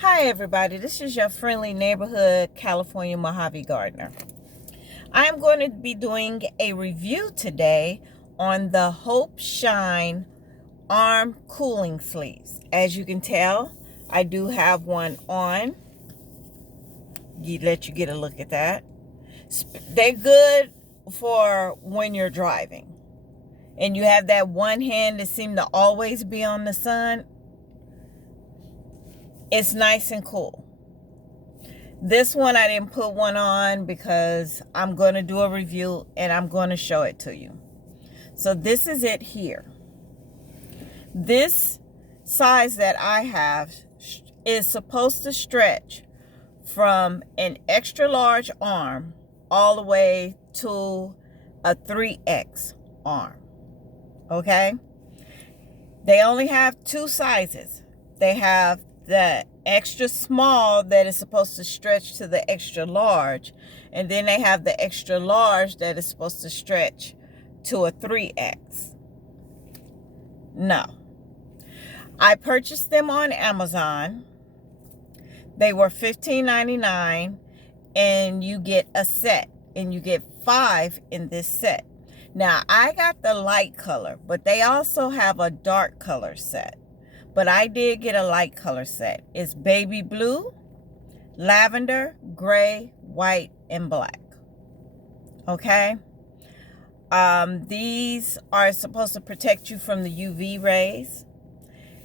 Hi everybody, this is your friendly neighborhood California Mojave gardener. I am going to be doing a review today on the Hopeshine arm cooling sleeves. As you can tell, I do have one on. Let you get a look at that. They're good for when you're driving and you have that one hand that seems to always be on the sun. It's nice and cool. This one I didn't put one on because I'm going to do a review and I'm going to show it to you. So this is it here. This size that I have is supposed to stretch from an extra large arm all the way to a 3X arm. Okay? They only have two sizes. They have the extra small that is supposed to stretch to the extra large, and then they have the extra large that is supposed to stretch to a 3X. No. I purchased them on Amazon. They were $15.99, and you get a set, and you get 5 in this set. Now, I got the light color, but they also have a dark color set. But I did get a light color set. It's baby blue, lavender, gray, white, and black. Okay? These are supposed to protect you from the UV rays.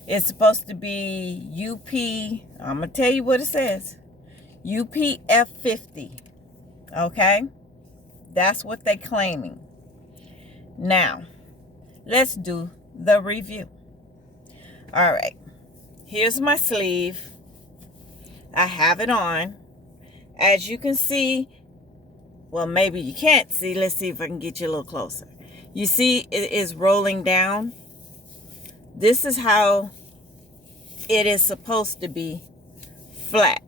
It's supposed to be I'm going to tell you what it says. UPF 50. Okay? That's what they're claiming. Now, let's do the review. All right, here's my sleeve. I have it on. As you can see, well, maybe you can't see. Let's see if I can get you a little closer. You see it is rolling down. This is how it is supposed to be, flat,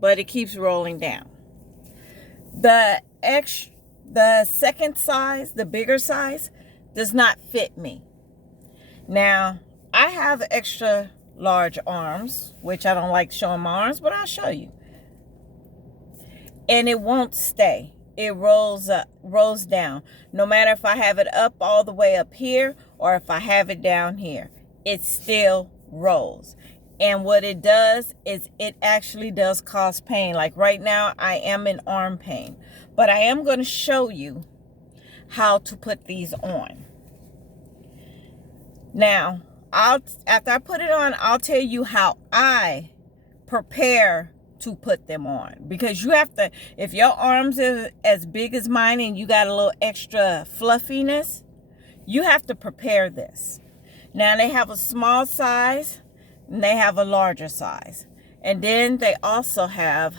but it keeps rolling down. The second size, the bigger size, does not fit me. Now, I have extra large arms, which I don't like showing my arms, but I'll show you. And it won't stay. It rolls down. No matter if I have it up all the way up here or if I have it down here, it still rolls. And what it does is it actually does cause pain. Like right now, I am in arm pain. But I am going to show you how to put these on. Now, after I put it on, I'll tell you how I prepare to put them on. Because you have to, if your arms are as big as mine and you got a little extra fluffiness, you have to prepare this. Now, they have a small size and they have a larger size. And then they also have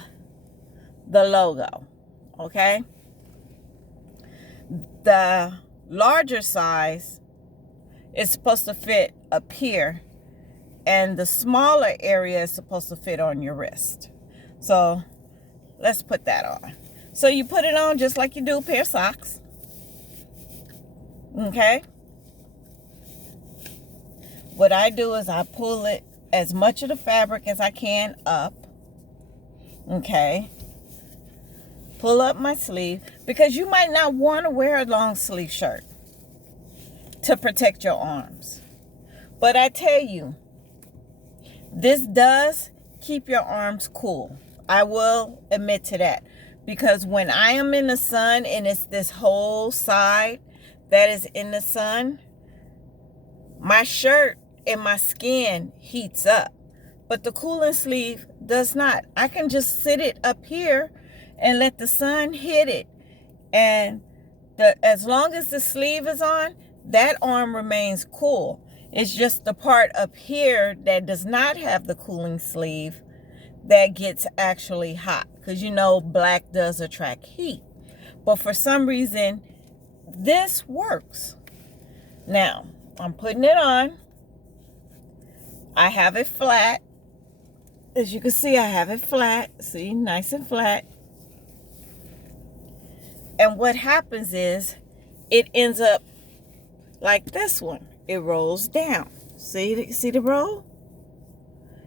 the logo. Okay? The larger size is supposed to fit up here, and the smaller area is supposed to fit on your wrist. So let's put that on. So you put it on just like you do a pair of socks. Okay? What I do is I pull it as much of the fabric as I can up. Okay? Pull up my sleeve, because you might not want to wear a long sleeve shirt to protect your arms. But I tell you, this does keep your arms cool. I will admit to that. Because when I am in the sun and it's this whole side that is in the sun, my shirt and my skin heats up. But the cooling sleeve does not. I can just sit it up here and let the sun hit it. And as long as the sleeve is on, that arm remains cool. It's just the part up here that does not have the cooling sleeve that gets actually hot. Because you know black does attract heat. But for some reason, this works. Now, I'm putting it on. I have it flat. As you can see, I have it flat. See, nice and flat. And what happens is it ends up like this one. It rolls down. See the roll?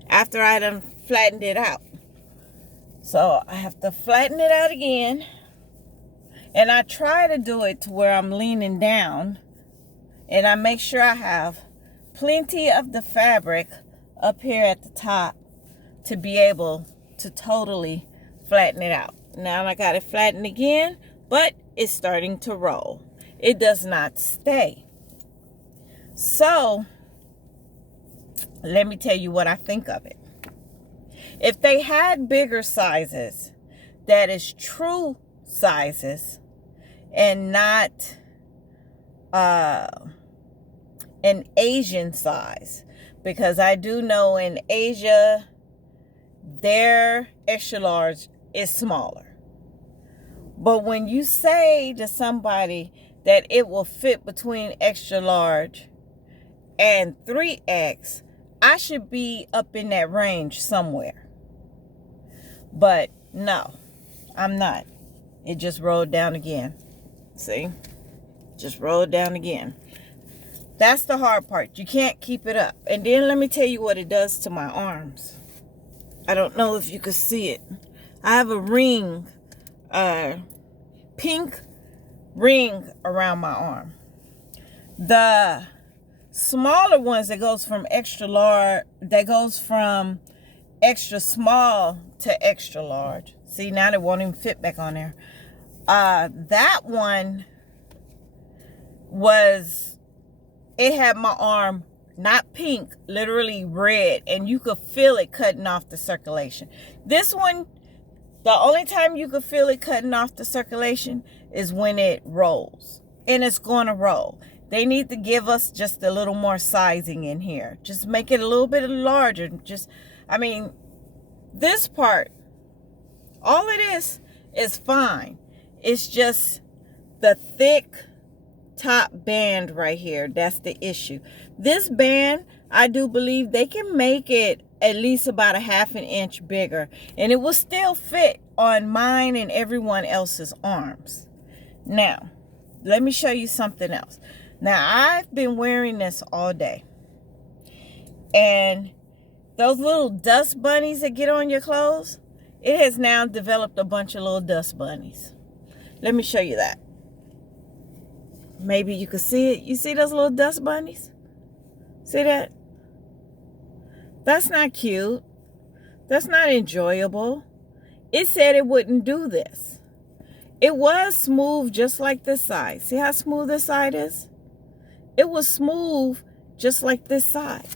After I done flattened it out. So I have to flatten it out again. And I try to do it to where I'm leaning down. And I make sure I have plenty of the fabric up here at the top to be able to totally flatten it out. Now I got it flattened again, but it's starting to roll. It does not stay. So let me tell you what I think of it. If they had bigger sizes, that is true sizes, and not an Asian size, because I do know in Asia their extra large is smaller. But when you say to somebody that it will fit between extra large and 3X, I should be up in that range somewhere. But no, I'm not. It just rolled down again. See? Just rolled down again. That's the hard part. You can't keep it up. And then let me tell you what it does to my arms. I don't know if you can see it. I have a ring, pink ring around my arm. The smaller ones that goes from extra large, that goes from extra small to extra large. See, now it won't even fit back on there. That one was, it had my arm not pink, literally red, and you could feel it cutting off the circulation. This one, the only time you could feel it cutting off the circulation is when it rolls, and it's going to roll. They need to give us just a little more sizing in here. Just make it a little bit larger. Just, I mean, this part, all it is fine. It's just the thick top band right here. That's the issue. This band, I do believe they can make it at least about a ½ inch bigger, and it will still fit on mine and everyone else's arms. Now, let me show you something else. Now, I've been wearing this all day, and those little dust bunnies that get on your clothes, it has now developed a bunch of little dust bunnies. Let me show you that. Maybe you can see it. You see those little dust bunnies? See that? That's not cute. That's not enjoyable. It said it wouldn't do this. It was smooth just like this side. See how smooth this side is? It was smooth just like this side.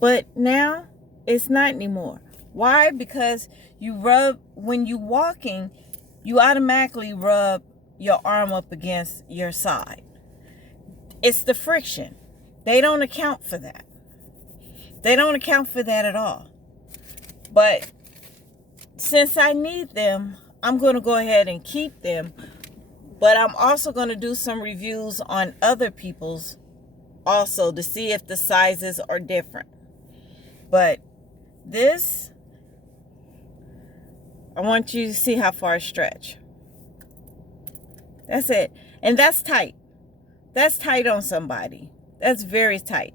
But now it's not anymore. Why? Because you rub, when you're walking, you automatically rub your arm up against your side. It's the friction. They don't account for that. They don't account for that at all. But since I need them, I'm going to go ahead and keep them. But I'm also going to do some reviews on other people's also to see if the sizes are different. But this, I want you to see how far I stretch. That's it. And that's tight. That's tight on somebody. That's very tight.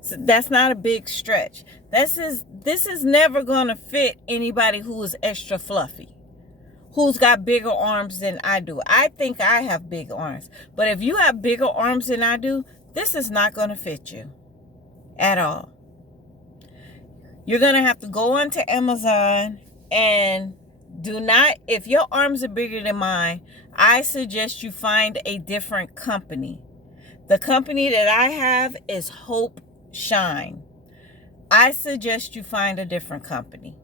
So that's not a big stretch. This is never going to fit anybody who is extra fluffy, who's got bigger arms than I do. I think I have big arms. But if you have bigger arms than I do, this is not going to fit you at all. You're going to have to go onto Amazon and do not, if your arms are bigger than mine, I suggest you find a different company. The company that I have is Hopeshine. I suggest you find a different company.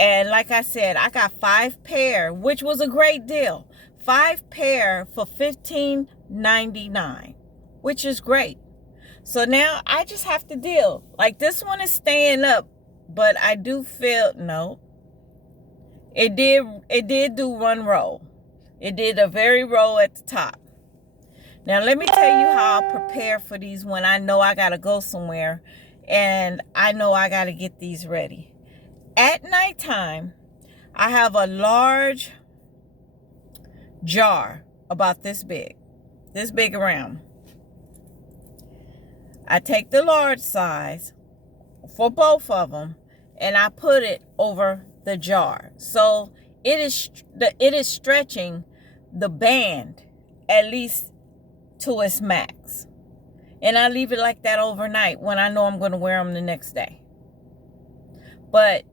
And like I said, I got 5 pair, which was a great deal. 5 pair for $15.99, which is great. So now I just have to deal. Like this one is staying up, but I do feel, no. It did do one row. It did a very row at the top. Now let me tell you how I'll prepare for these when I know I gotta go somewhere and I know I gotta get these ready. At nighttime, I have a large jar about this big around. I take the large size, for both of them, and I put it over the jar. So it is stretching the band at least to its max. And I leave it like that overnight when I know I'm going to wear them the next day. But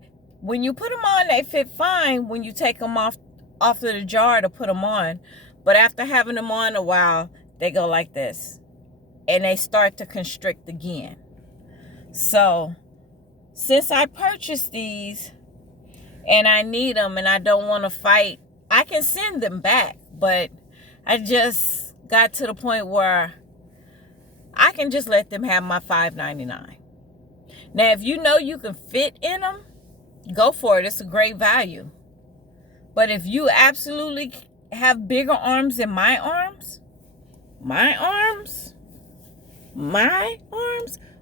when you put them on, they fit fine when you take them off of the jar to put them on. But after having them on a while, they go like this. And they start to constrict again. So, since I purchased these and I need them and I don't want to fight, I can send them back. But I just got to the point where I can just let them have my $5.99. Now, if you know you can fit in them, go for it. It's a great value. But if you absolutely have bigger arms than my arms,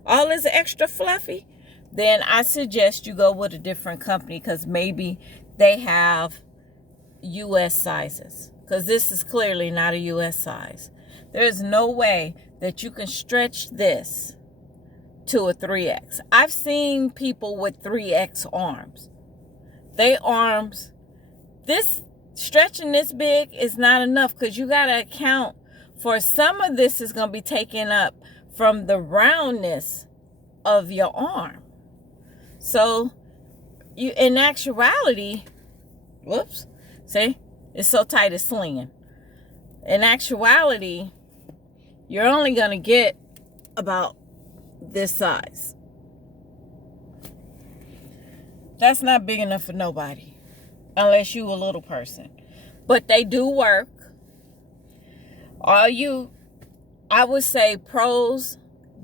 all is extra fluffy, then I suggest you go with a different company because maybe they have U.S. sizes. Because this is clearly not a U.S. size. There's no way that you can stretch this to a 3X. I've seen people with 3X arms. Stretching this big is not enough because you got to account for some of this is going to be taken up from the roundness of your arm. So, in actuality, whoops, see, it's so tight it's slinging. In actuality, you're only going to get about this size. That's not big enough for nobody, unless you a little person. But they do work. I would say pros,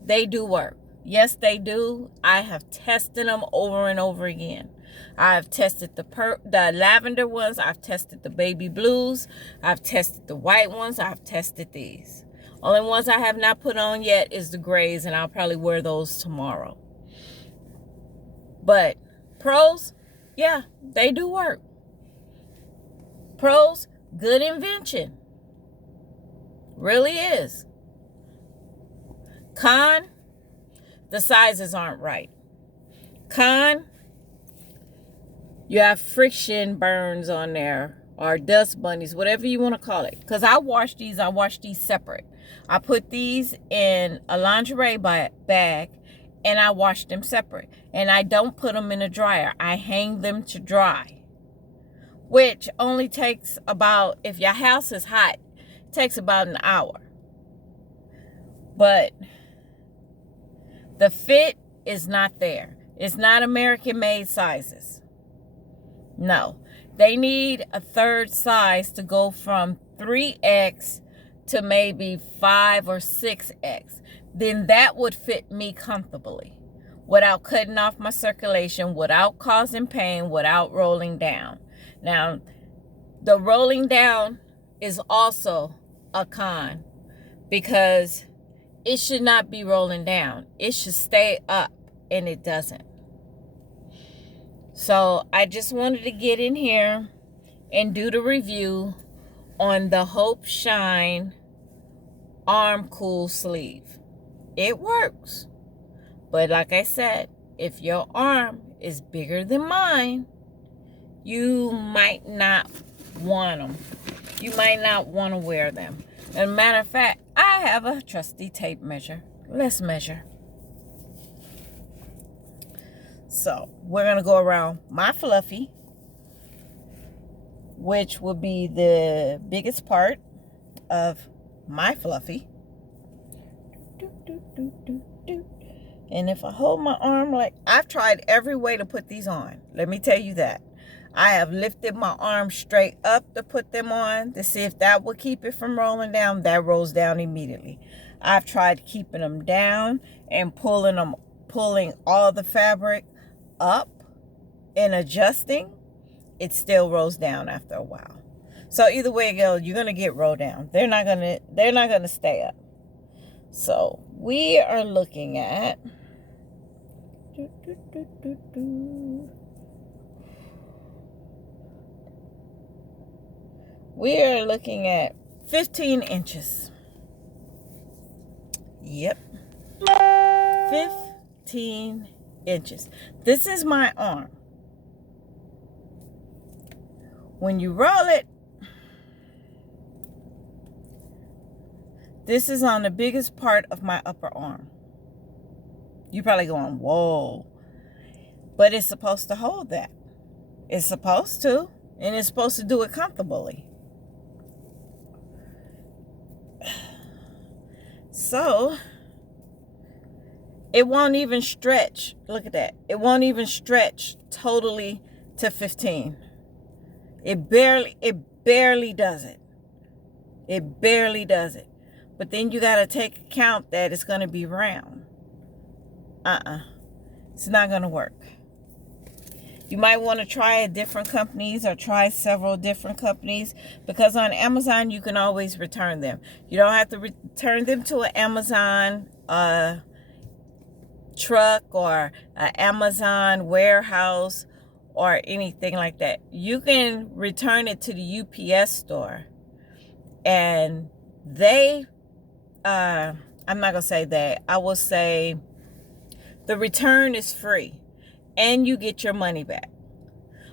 they do work. Yes, they do. I have tested them over and over again. I've tested the lavender ones. I've tested the baby blues. I've tested the white ones. I've tested these. Only ones I have not put on yet is the grays, and I'll probably wear those tomorrow. But pros, yeah, they do work. Pros, good invention. Really is. Con, the sizes aren't right. Con, you have friction burns on there, or dust bunnies, whatever you want to call it. Because I wash these separate. I put these in a lingerie bag, and I wash them separate. And I don't put them in a dryer. I hang them to dry, which only takes about, if your house is hot, it takes about an hour. But the fit is not there. It's not American-made sizes. No. They need a third size to go from 3X to maybe 5 or 6X. Then that would fit me comfortably without cutting off my circulation, without causing pain, without rolling down. Now, the rolling down is also a con because it should not be rolling down. It should stay up, and it doesn't. So I just wanted to get in here and do the review on the Hopeshine Arm Cool Sleeve. It works. But like I said, if your arm is bigger than mine, you might not want them. You might not want to wear them. As a matter of fact, I have a trusty tape measure. Let's measure. So, we're going to go around my fluffy, which will be the biggest part of my fluffy. And if I hold my arm like, I've tried every way to put these on. Let me tell you that. I have lifted my arm straight up to put them on to see if that will keep it from rolling down. That rolls down immediately. I've tried keeping them down and pulling all the fabric up and adjusting. It still rolls down after a while. So either way it goes, you're gonna get rolled down. They're not gonna stay up. So we are looking at we are looking at 15 inches. Yep. 15 inches. This is my arm. When you roll it, this is on the biggest part of my upper arm. You're probably going, whoa. But it's supposed to hold that. It's supposed to. And it's supposed to do it comfortably. So, it won't even stretch. Look at that. It won't even stretch totally to 15. It barely does it. It barely does it. But then you got to take account that it's going to be round. It's not going to work. You might want to try different companies or try several different companies, because on Amazon you can always return them. You don't have to return them to an Amazon truck or an Amazon warehouse or anything like that. You can return it to the UPS store, and they I'm not gonna say that. I will say the return is free and you get your money back.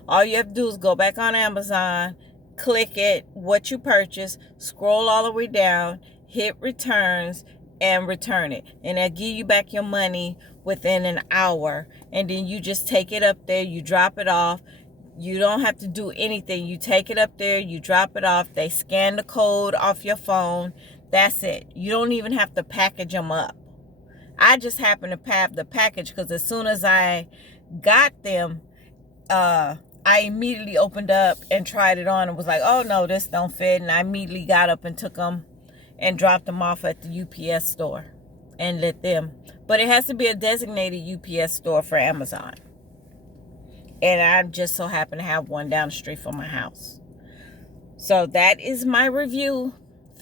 All you have to do is go back on Amazon, click it, what you purchased, scroll all the way down, hit returns, and return it. And they'll give you back your money within an hour. And then you just take it up there, you drop it off. You don't have to do anything. You take it up there, you drop it off. They scan the code off your phone. That's it. You don't even have to package them up. I just happened to have the package because as soon as I got them, I immediately opened up and tried it on and was like, oh no, this don't fit. And I immediately got up and took them and dropped them off at the UPS store and let them. But it has to be a designated UPS store for Amazon. And I just so happen to have one down the street from my house. So that is my review.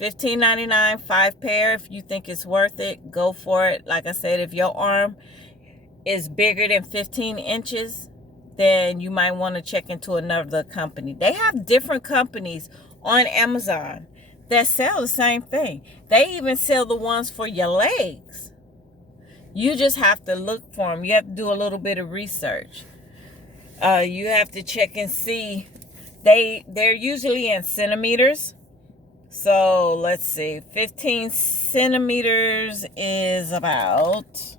$15.99, 5 pair. If you think it's worth it, go for it. Like I said, if your arm is bigger than 15 inches, then you might want to check into another company. They have different companies on Amazon that sell the same thing. They even sell the ones for your legs. You just have to look for them. You have to do a little bit of research. You have to check and see. They're usually in centimeters. So let's see. 15 centimeters is about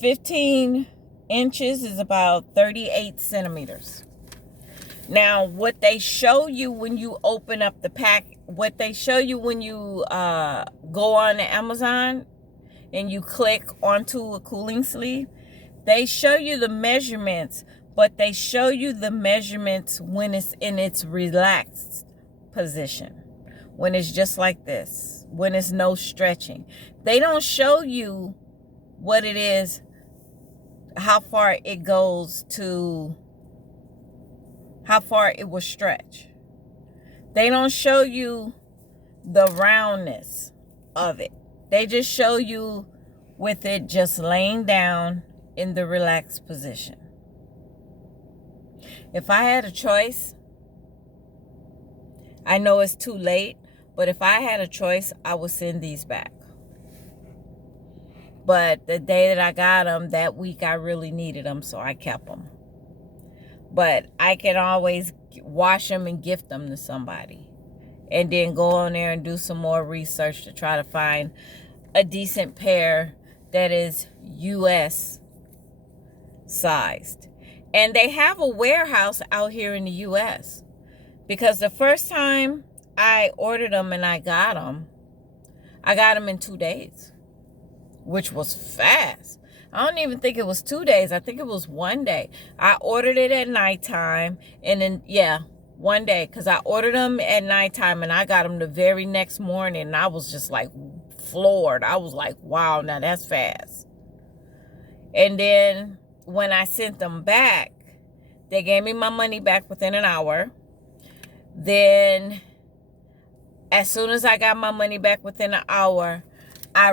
15 inches is about 38 centimeters. Now, what they show you when you open up the pack, what they show you when you go on Amazon and you click onto a cooling sleeve, they show you the measurements, but they show you the measurements when it's in its relaxed position, when it's just like this, when it's no stretching. They don't show you what it is, how far it goes to, how far it will stretch. They don't show you the roundness of it. They just show you with it just laying down in the relaxed position. If I had a choice, I know it's too late, but if I had a choice, I would send these back. But the day that I got them, that week I really needed them, so I kept them. But I can always wash them and gift them to somebody. And then go on there and do some more research to try to find a decent pair that is US sized. And they have a warehouse out here in the US. Because the first time I ordered them and I got them in 2 days. Which was fast. I don't even think it was 2 days. I think it was 1 day. I ordered it at nighttime. And then, 1 day. Because I ordered them at nighttime and I got them the very next morning. And I was just like floored. I was like, wow, now that's fast. And then when I sent them back, they gave me my money back within an hour. Then as soon as I got my money back within an hour, I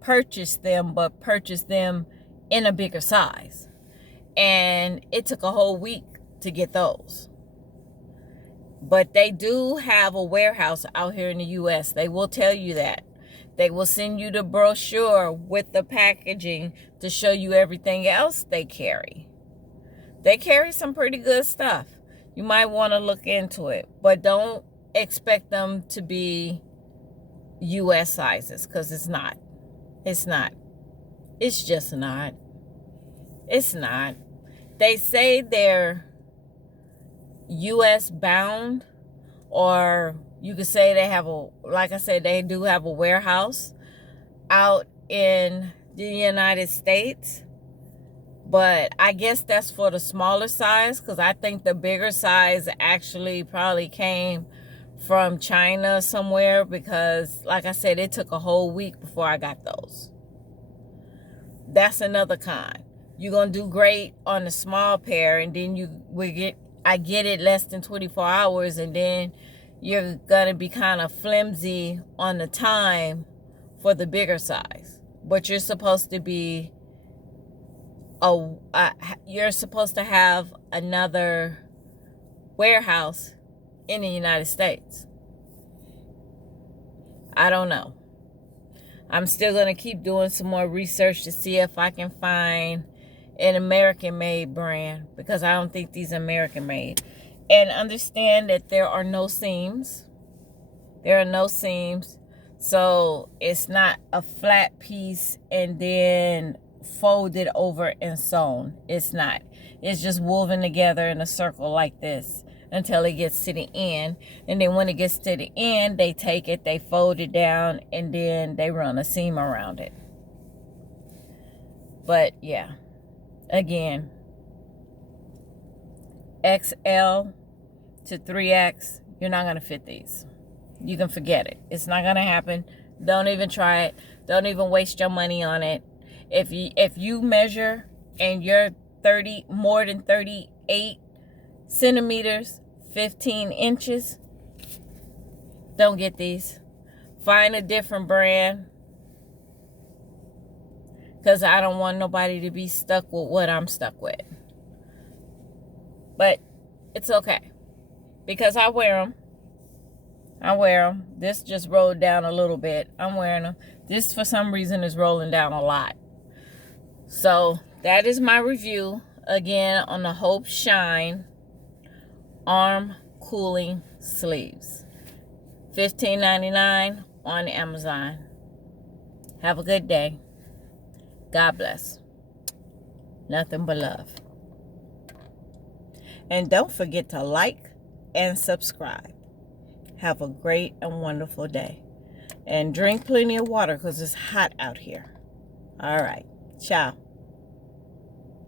purchased them, but purchased them in a bigger size. And it took a whole week to get those. But they do have a warehouse out here in the US. They will tell you that. They will send you the brochure with the packaging to show you everything else they carry. They carry some pretty good stuff. You might want to look into it, but don't expect them to be U.S. sizes, because it's not. It's not. It's just not. It's not. They say they're U.S. bound, or you could say they have like I said, they do have a warehouse out in the United States. But I guess that's for the smaller size, because I think the bigger size actually probably came from China somewhere, because like I said, it took a whole week before I got those. That's another con. You're going to do great on the small pair, and then I get it less than 24 hours, and then you're going to be kind of flimsy on the time for the bigger size. But you're supposed to be you're supposed to have another warehouse in the United States. I don't know. I'm still going to keep doing some more research to see if I can find an American-made brand, because I don't think these are American-made. And understand that there are no seams. There are no seams. So it's not a flat piece and then folded over and sewn. It's not. It's just woven together in a circle like this until it gets to the end. And then when it gets to the end, they take it, they fold it down, and then they run a seam around it. But yeah, again, XL to 3X, you're not going to fit these. You can forget it. It's not going to happen. Don't even try it. Don't even waste your money on it. If you measure and you're more than 38 centimeters, 15 inches, don't get these. Find a different brand, because I don't want nobody to be stuck with what I'm stuck with. But it's okay, because I wear them. This just rolled down a little bit. I'm wearing them. This, for some reason, is rolling down a lot. So that is my review again on the Hopeshine arm cooling sleeves. $15.99 on Amazon. Have a good day. God bless. Nothing but love. And don't forget to like and subscribe. Have a great and wonderful day. And drink plenty of water, because it's hot out here. All right. Ciao.